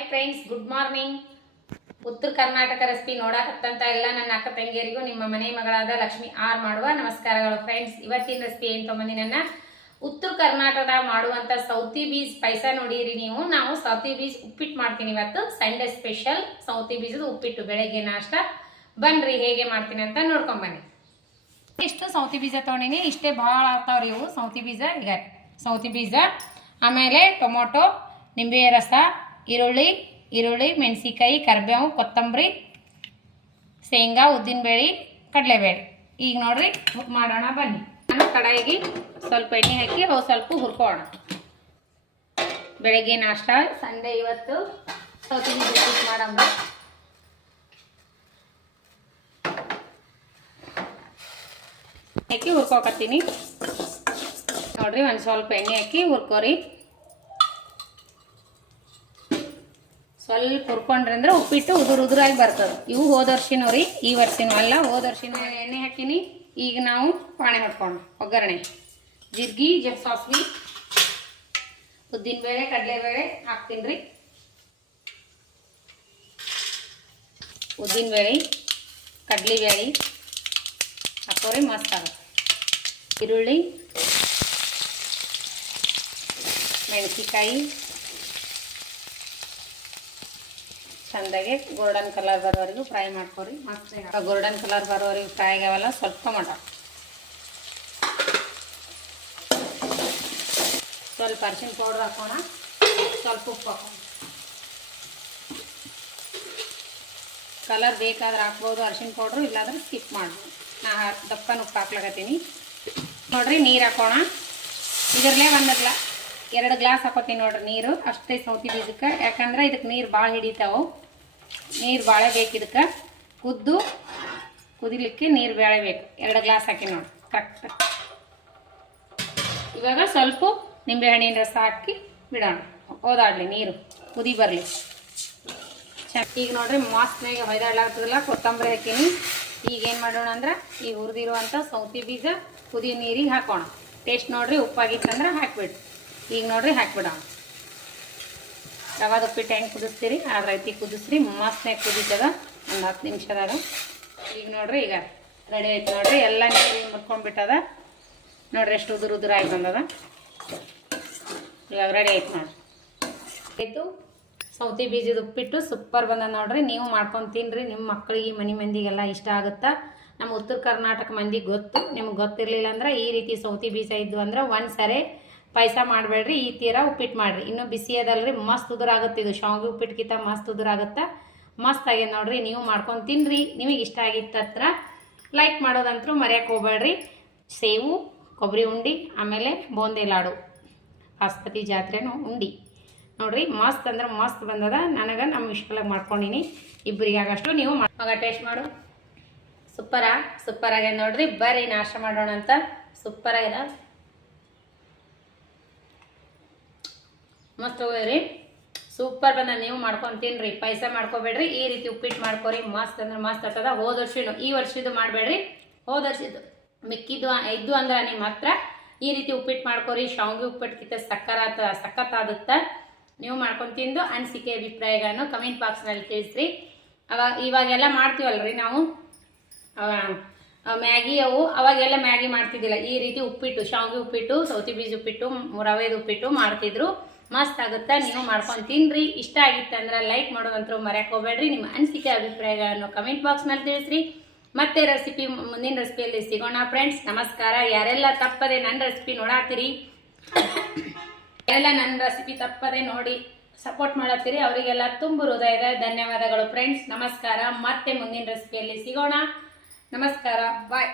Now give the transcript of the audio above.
Hi friends, good morning. ಉತ್ತರ Karnataka recipe ನೋಡಕತ್ತಂತ ಎಲ್ಲ ನನ್ನ ಅಕ್ಕ ತಂಗಿಯರಿಗೂ ನಿಮ್ಮ ಮನೆ ಮಗಳಾದ ಲಕ್ಷ್ಮಿ ಆರ್ ಮಾಡುವ ನಮಸ್ಕಾರಗಳು. ಫ್ರೆಂಡ್ಸ್, ಇವತ್ತಿನ ರೆಸಿಪಿ ಏನು ತೊಗೊಂಬಂದಿ ನನ್ನ ಉತ್ತರ ಕರ್ನಾಟಕದಾಗ ಮಾಡುವಂಥ ಸೌತಿ ಬೀಜ ಪಾಯಸ ನೋಡಿರಿ ನೀವು. ನಾವು ಸೌತಿ ಬೀಜ ಉಪ್ಪಿಟ್ಟು ಮಾಡ್ತೀನಿ ಇವತ್ತು. ಸಂಡೇ ಸ್ಪೆಷಲ್ ಸೌತಿ ಬೀಜದ ಉಪ್ಪಿಟ್ಟು, ಬೆಳಗ್ಗೆ ನಾಷ್ಟ. ಬನ್ರಿ ಹೇಗೆ ಮಾಡ್ತೀನಿ ಅಂತ ನೋಡ್ಕೊಂಬನ್ನಿ. ಇಷ್ಟು ಸೌತಿ ಬೀಜ ತೊಗೊಂಡಿನಿ, ಇಷ್ಟೇ ಭಾಳ ಆಗ್ತಾವ್ರಿ ಇವು ಸೌತಿ ಬೀಜ. ಈಗ ಸೌತಿ ಬೀಜ, ಆಮೇಲೆ ಟೊಮೊಟೊ, ನಿಂಬೆ ರಸ, ಈರುಳ್ಳಿ, ಮೆಣಸಿಕಾಯಿ, ಕರಿಬೇವು, ಕೊತ್ತಂಬರಿ, ಶೇಂಗಾ, ಉದ್ದಿನಬೇಳೆ, ಕಡಲೆಬೇಳೆ. ಈಗ ನೋಡ್ರಿ ಮಾಡೋಣ ಬನ್ನಿ. ನಾನು ಕಡಾಯಿಗೆ ಸ್ವಲ್ಪ ಎಣ್ಣೆ ಹಾಕಿ ಅವು ಸ್ವಲ್ಪ ಹುರ್ಕೋಣ. ಬೆಳಗ್ಗೆ ನಾಷ್ಟ ಸಂಡೇ ಇವತ್ತು ಸೌತಿ ಬೀಜ ಉಪ್ಪಿಟ್ಟು ಮಾಡೋಣ. ಹಾಕಿ ಹುರ್ಕೋಕತ್ತೀನಿ ನೋಡ್ರಿ. ಒಂದು ಸ್ವಲ್ಪ ಎಣ್ಣೆ ಹಾಕಿ ಹುರ್ಕೋರಿ. ಸ್ವಲ್ಪ ಹುರ್ಕೊಂಡ್ರಿ ಅಂದ್ರೆ ಉಪ್ಪಿಟ್ಟು ಉದುರಾಗಿ ಬರ್ತದೆ. ಇವು ಹೋದ ವರ್ಷನವ್ರಿ, ಈ ವರ್ಷನೂ ಅಲ್ಲ. ಹೋದ ವರ್ಷನ ಎಣ್ಣೆ ಹಾಕಿನಿ. ಈಗ ನಾವು ಪಾಣೆ ಮಾಡ್ಕೊಂಡು ಒಗ್ಗರಣೆ ಜೀರಿಗೆ, ಸಾಸಿವೆ, ಉದ್ದಿನಬೇಳೆ, ಕಡಲೆಬೇಳೆ ಹಾಕ್ತೀನಿ ರೀ. ಉದ್ದಿನಬೇಳೆ, ಕಡಲೆಬೇಳೆ ಹಾಕೋರಿ, ಮಸ್ತ್ ಆಗುತ್ತೆ. ಈರುಳ್ಳಿ, ಮೆಣಸಿಕಾಯಿ ಚಂದಾಗೆ ಗೋಲ್ಡನ್ ಕಲರ್ ಬರೋವರೆಗೂ ಫ್ರೈ ಮಾಡ್ಕೊರಿ. ಮಸ್ತ್ ಗೋಲ್ಡನ್ ಕಲರ್ ಬರೋವರೆಗೂ ಫ್ರೈ ಆಗವಲ್ಲ. ಸ್ವಲ್ಪ ಟೊಮೊಟೊ, ಸ್ವಲ್ಪ ಅರಿಶಿನ ಪೌಡ್ರ್ ಹಾಕೋಣ, ಸ್ವಲ್ಪ ಉಪ್ಪು ಹಾಕೋಣ. ಕಲರ್ ಬೇಕಾದ್ರೆ ಹಾಕ್ಬೋದು ಅರಿಶಿನ ಪೌಡ್ರು, ಇಲ್ಲಾಂದ್ರೆ ಸ್ಕಿಪ್ ಮಾಡ್ಬೋದು. ನಾ ದಪ್ಪನ ಉಪ್ಪು ಹಾಕ್ಲಾಕತ್ತೀನಿ ನೋಡ್ರಿ. ನೀರು ಹಾಕೋಣ. ಇದರಲ್ಲೇ 2 ಗ್ಲಾಸ್ ಹಾಕೋತೀನಿ ನೋಡ್ರಿ ನೀರು. ಅಷ್ಟೇ ಸೌತಿ ಬೀಜಕ್ಕೆ, ಯಾಕಂದ್ರೆ ಇದಕ್ಕೆ ನೀರು ಭಾಳ ಹಿಡಿತಾವೆ. ನೀರು ಭಾಳ ಬೇಕು ಇದಕ್ಕೆ. ಕುದಿಲಿಕ್ಕೆ ನೀರು ಬೇಳೆ ಬೇಕು. 2 ಗ್ಲಾಸ್ ಹಾಕಿ ನೋಡಿ ಕರೆಕ್ಟ್. ಇವಾಗ ಸ್ವಲ್ಪ ನಿಂಬೆಹಣ್ಣಿನ ರಸ ಹಾಕಿ ಬಿಡೋಣ, ಓದಾಡಲಿ, ನೀರು ಕುದಿ ಬರಲಿ. ಈಗ ನೋಡ್ರಿ ಮಸ್ತ್ನಾಗ ಹೊಯ್ದಾಡ್ಲಾಗ್ತದಲ್ಲ. ಕೊತ್ತಂಬರಿ ಹಾಕೀನಿ. ಈಗ ಏನು ಮಾಡೋಣ ಅಂದ್ರೆ ಈಗ ಹುರಿದಿರುವಂಥ ಸೌತಿ ಬೀಜ ಕುದಿ ನೀರಿಗೆ ಹಾಕೋಣ. ಟೇಸ್ಟ್ ನೋಡ್ರಿ, ಉಪ್ಪಾಗಿತ್ತಂದ್ರೆ ಹಾಕಿಬಿಡ್ರಿ. ಈಗ ನೋಡ್ರಿ ಹಾಕಿಬಿಡೋಣ. ರವಾದ ಉಪ್ಪಿಟ್ಟು ಹೆಂಗೆ ಕುದಿಸ್ತೀರಿ ಆ ರೀತಿ ಕುದಿಸ್ರಿ. ಮಸ್ತ್ನಾಗ ಕುದೀತದ ಒಂದು 10 ನಿಮಿಷದಾಗ. ಈಗ ನೋಡ್ರಿ ಈಗ ರೆಡಿ ಆಯ್ತು ನೋಡ್ರಿ. ಎಲ್ಲ ನೀರು ಮುರ್ಕೊಂಡ್ಬಿಟ್ಟದ ನೋಡ್ರಿ, ಎಷ್ಟು ಉದುರಾಗಿ ಬಂದದ. ಇವಾಗ ರೆಡಿ ಆಯ್ತು ನೋಡ್ರಿ. ಆಯಿತು ಸೌತಿ ಬೀಜದ ಉಪ್ಪಿಟ್ಟು ಸೂಪರ್ ಬಂದ ನೋಡ್ರಿ. ನೀವು ಮಾಡ್ಕೊಂಡು ತಿನ್ನಿರಿ. ನಿಮ್ಮ ಮಕ್ಕಳಿಗೆ, ಮನೆ ಮಂದಿಗೆಲ್ಲ ಇಷ್ಟ ಆಗುತ್ತಾ. ನಮ್ಮ ಉತ್ತರ ಕರ್ನಾಟಕ ಮಂದಿಗೆ ಗೊತ್ತು. ನಿಮ್ಗೆ ಗೊತ್ತಿರಲಿಲ್ಲ ಅಂದ್ರೆ ಈ ರೀತಿ ಸೌತಿ ಬೀಜ ಇದ್ದು ಅಂದ್ರೆ ಒಂದ್ಸರಿ ಪಾಯಸ ಮಾಡಬೇಡ್ರಿ, ಈ ತೀರ ಉಪ್ಪಿಟ್ಟು ಮಾಡಿರಿ. ಇನ್ನೂ ಬಿಸಿ ಅದಲ್ರಿ, ಮಸ್ತ್ ಉದುರಾಗುತ್ತೆ. ಇದು ಶಾವಿಗೆ ಉಪ್ಪಿಟ್ಟಕ್ಕಿಂತ ಮಸ್ತ್ ಉದುರಾಗುತ್ತೆ. ಮಸ್ತ್ ಆಗ್ಯದ ನೋಡ್ರಿ. ನೀವು ಮಾಡ್ಕೊಂಡು ತಿನ್ನಿರಿ. ನಿಮಗೆ ಇಷ್ಟ ಆಗಿತ್ತತ್ರ ಲೈಕ್ ಮಾಡೋದಂತರೂ ಮರೆಯೋಕೆ ಹೋಗ್ಬೇಡ್ರಿ. ಸೇವು, ಕೊಬ್ಬರಿ ಉಂಡೆ, ಆಮೇಲೆ ಬೂಂದಿ ಲಾಡು, ಆಸ್ಪತಿ ಜಾತ್ರೆನೂ ಉಂಡೆ ನೋಡ್ರಿ. ಮಸ್ತ್ ಅಂದ್ರೆ ಮಸ್ತ್ ಬಂದದ. ನನಗೆ ನಮ್ಮ ಇಷ್ಟಲಾಗಿ ಮಾಡ್ಕೊಂಡಿನಿ. ಇಬ್ಬರಿಗಾಗಷ್ಟು ನೀವು ಮಗ ಟೇಸ್ಟ್ ಮಾಡು. ಸೂಪರ್ ಆಗ್ಯದ ನೋಡ್ರಿ. ಬರ್ರಿ ನಾಷ್ಟ ಮಾಡೋಣ ಅಂತ. ಸೂಪರ್ ಆಗ್ಯದ, ಮಸ್ತ್ ಹೋಗ್ರಿ. ಸೂಪರ್ ಬಂದ. ನೀವು ಮಾಡ್ಕೊಂಡು ತಿನ್ನಿರಿ. ಪಾಯಸ ಮಾಡ್ಕೋಬೇಡ್ರಿ, ಈ ರೀತಿ ಉಪ್ಪಿಟ್ಟು ಮಾಡ್ಕೊರಿ. ಮಸ್ತ್ ಅಂದ್ರೆ ಮಸ್ತ್ ಆಗ್ತದ. ಹೋದ ವರ್ಷನೂ ಈ ವರ್ಷದ್ದು ಮಾಡಬೇಡ್ರಿ. ಹೋದ ವರ್ಷದ್ದು ಮಿಕ್ಕಿದ್ದು ಇದ್ದು ಅಂದ್ರೆ ನಿಮ್ಮ ಹತ್ರ ಈ ರೀತಿ ಉಪ್ಪಿಟ್ಟು ಮಾಡ್ಕೊರಿ. ಶಾವಿಗೆ ಉಪ್ಪಿಟ್ಟಕ್ಕಿಂತ ಸಖತ್ತಾಗುತ್ತೆ. ನೀವು ಮಾಡ್ಕೊಂಡು ತಿಂದು ಅನಿಸಿಕೆ ಅಭಿಪ್ರಾಯಗಳನ್ನು ಕಮೆಂಟ್ ಬಾಕ್ಸ್ನಲ್ಲಿ ತಿಳಿಸ್ರಿ. ಇವಾಗೆಲ್ಲ ಮಾಡ್ತೀವಲ್ರಿ ನಾವು ಮ್ಯಾಗಿ, ಅವಾಗೆಲ್ಲ ಮ್ಯಾಗಿ ಮಾಡ್ತಿದ್ದಿಲ್ಲ. ಈ ರೀತಿ ಉಪ್ಪಿಟ್ಟು, ಶಾವಿಗೆ ಉಪ್ಪಿಟ್ಟು, ಸೌತಿ ಬೀಜ ಉಪ್ಪಿಟ್ಟು, ರವೆದು ಉಪ್ಪಿಟ್ಟು ಮಾಡ್ತಿದ್ರು. ಮಸ್ತ್ ಆಗುತ್ತೆ. ನೀವು ಮಾಡ್ಕೊಂಡು ತಿನ್ನಿರಿ. ಇಷ್ಟ ಆಗಿತ್ತಂದ್ರೆ ಲೈಕ್ ಮಾಡೋದಂತರೂ ಮರೆಯೋಕೆ ಹೋಗ್ಬೇಡ್ರಿ. ನಿಮ್ಮ ಅನಿಸಿಕೆ ಅಭಿಪ್ರಾಯಗಳನ್ನು ಕಮೆಂಟ್ ಬಾಕ್ಸ್ನಲ್ಲಿ ತಿಳಿಸ್ರಿ. ಮತ್ತೆ ಮುಂದಿನ ರೆಸಿಪಿಯಲ್ಲಿ ಸಿಗೋಣ ಫ್ರೆಂಡ್ಸ್. ನಮಸ್ಕಾರ. ಯಾರೆಲ್ಲ ತಪ್ಪದೆ ನನ್ನ ರೆಸಿಪಿ ನೋಡಾತೀರಿ, ಯಾರೆಲ್ಲ ನನ್ನ ರೆಸಿಪಿ ತಪ್ಪದೆ ನೋಡಿ ಸಪೋರ್ಟ್ ಮಾಡತ್ತೀರಿ, ಅವರಿಗೆಲ್ಲ ತುಂಬ ಹೃದಯದ ಧನ್ಯವಾದಗಳು ಫ್ರೆಂಡ್ಸ್. ನಮಸ್ಕಾರ. ಮತ್ತೆ ಮುಂದಿನ ರೆಸಿಪಿಯಲ್ಲಿ ಸಿಗೋಣ. ನಮಸ್ಕಾರ, ಬಾಯ್.